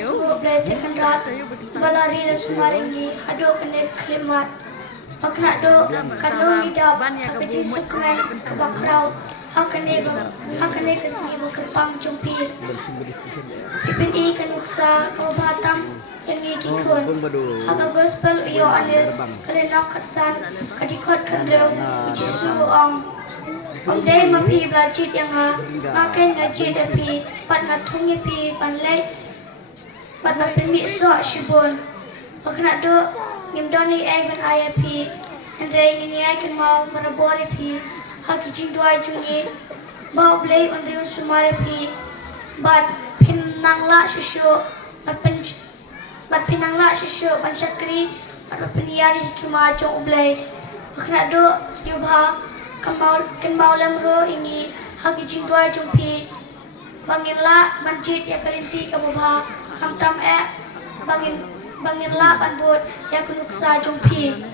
semua boleh tekan rat balari dan sumaringi ado kene klimat makna do kandung hidap tapi jisu kemen kebakrau hakane kesengi berkepang jumpi pipin i kanuksa kau batam yang gigikun haka gospel uyo anis kalenok katsan kadikot kandreu jisu ong Day mapi belajit yang ngaken ngajit api pat ngatung api panlay pat mapinmi so shibun makna do ngimdoni ay ban ay api Andre ngini ay kan mau marabor api hakijing doay jungi bau blay ondriun sumar api bat pinangla shisho bat pinangla shisho panchakri pat mapiniyari hikima jong blay makna do siyubha kan mau lemro ini hagi jingdua jumpi banginla manjit ya kalinti kamu bah kam tam bangin la banbut ya kunuksa jumpi